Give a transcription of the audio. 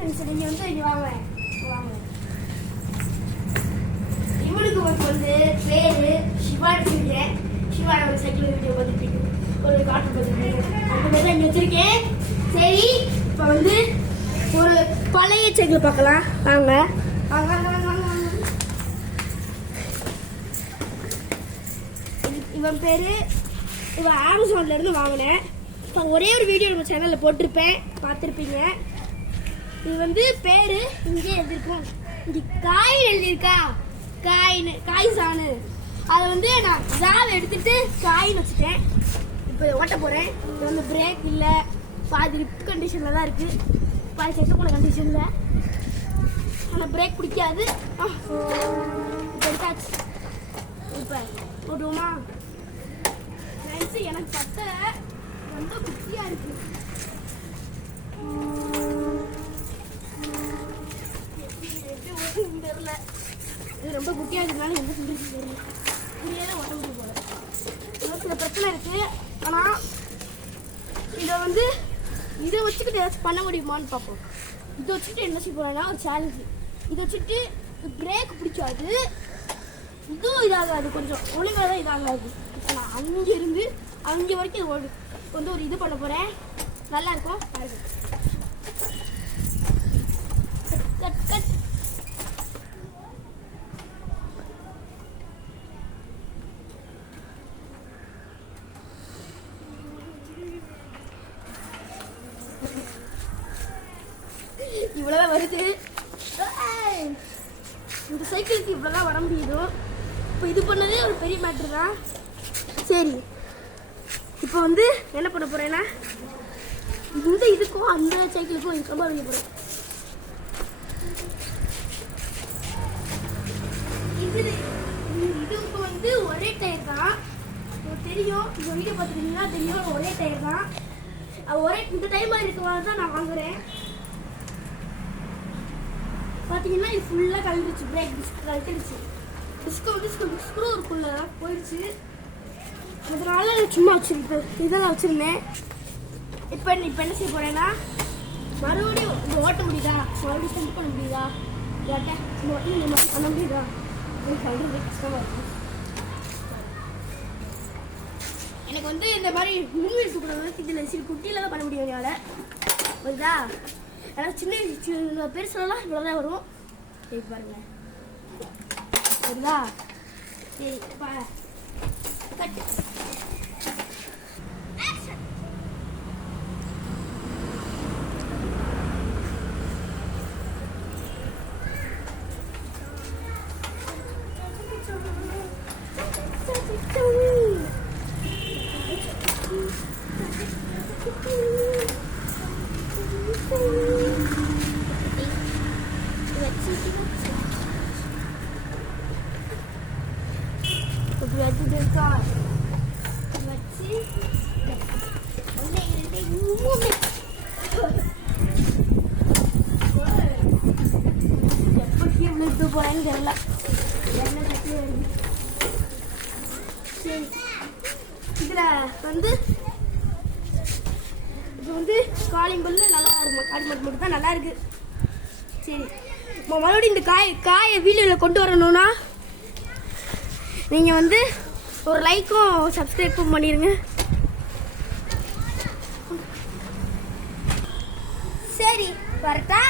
நீங்க வந்து இங்க வாங்க வாங்க. இவனுக்கு வந்து பேரு சிவான்னு சொல்லிட்டேன். சிவா நம்ம சைக்கிள் வீடியோ பார்த்துட்டு ஒரு காட்டு பார்த்துட்டு அந்த மாதிரி தான் இங்கே வச்சிருக்கேன். சரி, இப்போ வந்து ஒரு பழைய சைக்கிள் பார்க்கலாம். வாங்க வாங்க வாங்க வாங்க வாங்க. இவன் பேரு இவன் அமேசான்ல இருந்து வாங்கினேன். இப்போ ஒரே ஒரு வீடியோ நம்ம சேனலில் போட்டிருப்பேன், பார்த்துருப்பீங்க. இது வந்து பேரு இங்கே எழுதியிருக்கோம். இங்கே காய் எழுதியிருக்கா, காய் சாணு. அதை வந்து நான் ஜாவை எடுத்துட்டு காயின்னு வச்சுட்டேன். இப்போ ஓட்ட போகிறேன். இது வந்து பிரேக் இல்லை, பாதி ரிப் கண்டிஷனில் தான் இருக்குது, பாதி செட்டு போன கண்டிஷனில். ஆனால் பிரேக் பிடிக்காது. இப்போ எடுத்தாச்சு. இப்போ போடுவோமா? எனக்கு பத்த ரொம்ப குட்டியாக இருக்குது. தெரியல, இது ரொம்ப குட்டியாக இருக்கிறதுனால எந்த செஞ்சு தெரியல. இப்படியே உடம்பு போல சில பிரச்சனை இருக்குது. ஆனால் இதை வச்சுக்கிட்டு ஏதாச்சும் பண்ண முடியுமான்னு பார்ப்போம். இதை வச்சுக்கிட்டு என்ன செய்ய போகிறேன்னா ஒரு சேலஞ்சு. இதை வச்சுட்டு பிரேக் பிடிக்காது, இதுவும் இதாகாது, கொஞ்சம் ஒழுங்காக தான் இதாகாது. இப்போ நான் அங்கேருந்து அங்கே வரைக்கும் வந்து ஒரு இது பண்ண போகிறேன். நல்லா இருக்கும் பாருங்க. Cut cut. இவ்வளோதான் வருது. இந்த சைக்கிளுக்கு இவ்வளோதான் வர முடியுது. இப்போ இது பண்ணதே ஒரு பெரிய மேட்ரு தான். சரி, இப்போ வந்து என்ன பண்ண போகிறேன்னா இந்த இதுக்கும் அந்த சைக்கிளுக்கும் இதுக்கமாக வெளியே போகிறேன். இதுக்கு வந்து ஒரே டயர் தான் தெரியும். இந்த வீடியோ பார்த்துக்கிட்டீங்கன்னா தெரியும், ஒரே டயர் தான். ஒரே இந்த டைமாக இருக்கிறது தான் நான் வாங்குகிறேன். பார்த்தீங்கன்னா இது ஃபுல்லாக கலந்துருச்சு. பிரேக் டிஸ்க் கழட்டிடுச்சு. டிஸ்க்கு வந்து ஸ்க்ரூ இருக்குள்ள போயிடுச்சு. அதனால சும்மா வச்சுருக்கேன், இதெல்லாம் வச்சுருந்தேன். இப்போ என்ன செய்ய போகிறேன்னா மறுபடியும் இந்த ஓட்ட முடியுதா, மறுபடியும் ஸ்டெண்ட் பண்ண முடியுதா, கேட்டேன் இந்த ஓட்ட பண்ண முடியுதா அப்படின்னு சொல்கிறது கஷ்டமாக இருக்கும். எனக்கு வந்து இந்த மாதிரி மூவி எடுத்துக்கூடாது, இதில் சில குட்டியில் தான் பண்ண முடியும். என்னால் வருதா? ஆனால் சின்ன பெருசுலாம் இவ்வளோதான் வரும். சரி பாருங்க, வருதா? சரி கட்டு. போறேன்னு தெரியல. சரி, இதுல வந்து இது வந்து காலிங் பல்லு நல்லா இருக்கும், காடி மட்டும் தான் நல்லா இருக்கு. சரி, மறுபடியும் இந்த காயை வீடியோவில் கொண்டு வரணும்னா நீங்கள் வந்து ஒரு லைக்கும் சப்ஸ்கிரைப்பும் பண்ணிடுங்க. சரி, வரட்டா?